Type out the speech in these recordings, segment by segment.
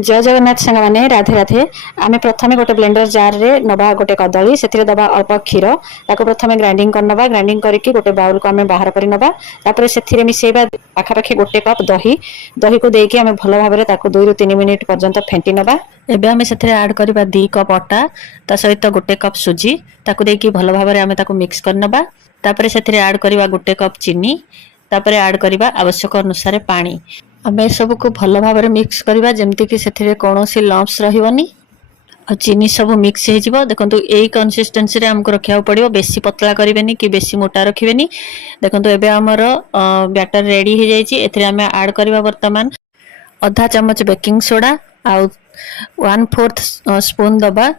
जय जगन्नाथ सांग मैंने राधे राधे। आम प्रथम गोटे ब्लेंडर जार रे नवा गोटे कदली से दबा अल्प क्षीर ताको प्रथम ग्राइंडिंग करनवा ग्राइंडिंग करके गोटे बाउल को आम बाहर कर नवा तापर से मिसेबा पाखापाखि गोटे कप दही दही को देकी आम भल भाव में 2 ରୁ 3 मिनिट पर्यंत फेंटी नवा। एबे आम से ऐड करबा 2 कप अटा ता सहित गोटे कप सुजी ताको देकी भल भाव में आम ताको मिक्स कर नवा। तापर से ऐड करबा गोटे कप चीनी तापर ऐड करबा आवश्यक अनुसार पानी। आम सब को भल भाव में मिक्स करवा जमती कि से कौन सी लम्प्स रही चीनी सब मिक्स हो देखो यही कंसिस्टेंसी आमको रखा पड़ो बेसी पतला करें कि बेसी मोटा रखे देखो एबे आमर बैटर रेडी हो जाए। आम ऐड करवा बर्तमान आधा चामच बेकिंग सोडा आउ 1/4 स्पून दबा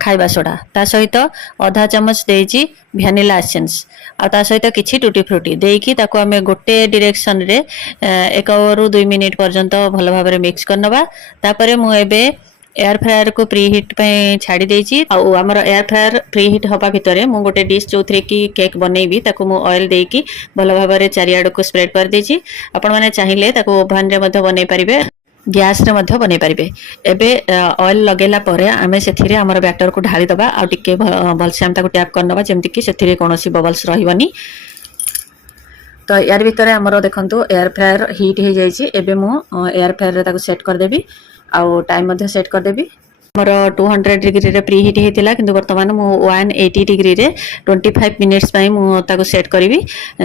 खाइबा सोडा ता सहित आधा चामच देजी वैनिला एसेंस आ सहित किछि टूटी फ्रूटी देकी ताको आमे गोटे डायरेक्शन रे 1 ରୁ 2 मिनिट पर्यंत भल भाव में मिक्स करनबा। तापरे मु एबे एयर फ्रायर को प्री हिट पे छाड़ी देछि आउ हमर एयर फ्रायर प्री हिट हबा भितरे मु गोटे डिश जोथरे की केक बनैबी ताको मु ऑयल देकी भल भाव में चारियाड को स्प्रेड कर देछि। आपण माने चाहिए ताको ओवन रे मध्ये बनै परिबे गैस रे मध्ये बनै परिबे। एबे ऑयल लगेला परे आमे सेथिरे हमर बैटर को ढाली दबा आ टिके भलसे हम ताको टैप करनबा जेमति कि सेथिरे कोनोसी बबल्स रहिबनी। तो यार भितर हमर देखंतु एयर फ्रायर हीट हो जाइए। एबे मु एयर फ्रायर रे ताको सेट कर देबी आउ टाइम मध्ये सेट कर देबी। मोर 200 डिग्री रे प्री हिट हेतिला किंतु वर्तमान मु 180 डिग्री रे 25 मिनिट्स पई मु ताको सेट करिवि।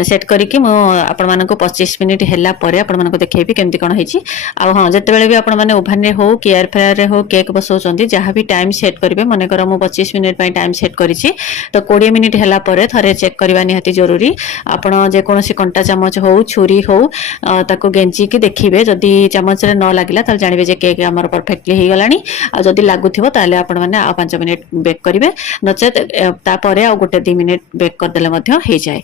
सेट करिकि मु आपण मानको 25 मिनिट हैला परे आपण मानको देखेबी केमति कोन हेछि। आ हां जते बेले भी आपण माने ओवन रे हो कि एयर फ्रायर रे हो केक बसौचंदी जहां भी टाइम सेट करिवे मने कर मु 25 मिनिट पई टाइम सेट करिछि तो 20 मिनिट हैला परे थरे चेक करबा निहाती जरूरी। आपण जे कोनोसी कंटा चामच हो छुरी हो ताको गेंजी कि देखिबे जदी चामच रे न लागिला त जानिबे जे केक हमर परफेक्टली हे गलानी। आ जदी लागुथिबो ताले आपण माने आ 5 मिनिट बेक करिवे नचेत तापरे आ गोटे 2 मिनिट बेक कर देले मध्य हे जाय।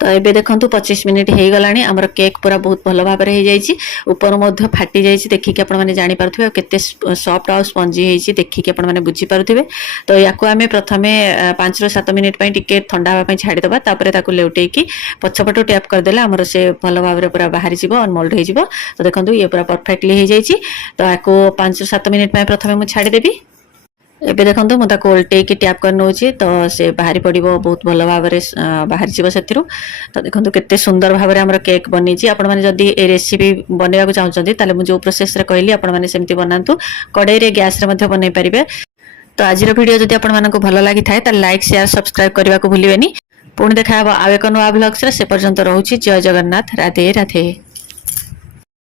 तो एबे देखंतु 25 मिनिट हे गलानी हमर केक पूरा बहुत भलो भाबरे हे जाईची ऊपर मध्य फाटी जाईची देखि कि आपण माने जानि पारथुबे केते सॉफ्ट आ स्पंजी हेची देखि कि आपण माने बुझी पारथुबे। तो याको आमे प्रथमे 5 ରୁ 7 मिनिट पई टिके ठंडा होबा पई छाडी दबा तापरे ताको लेउटेई कि पछपटो टैप कर देले हमर से भलो भाबरे पूरा बाहरी जिवो अनमोल्ड हे जिवो। तो देखंतु ये पूरा परफेक्टली हे जाईची। तो याको 5 ରୁ 7 मिनिट पई प्रथमे मु छाडी देबी। एबे देखंतु मु ताको उल्टे की टैप कर नउची तो से बाहरी पड़िबो बहुत भलो भाबरे बाहरी जीवो सेतिरु। तो देखंतु केते सुंदर भाबरे हमर केक बनी छी। आपण माने जदी ए रेसिपी बनेबा को चाहउचंदी ताले मु जो प्रोसेस रे कहली आपण माने सेमति बनांतु कड़ाई रे गैस रे मध्ये बनै परिबे। तो आज रो वीडियो जदी आपण मानको भलो लागि थाए त लाइक शेयर सब्सक्राइब करबा को भूलिबेनी। पुणी देखा आवे को नवा व्लॉग्स रे से पर्यंत रहउची। जय जगन्नाथ राधे राधे।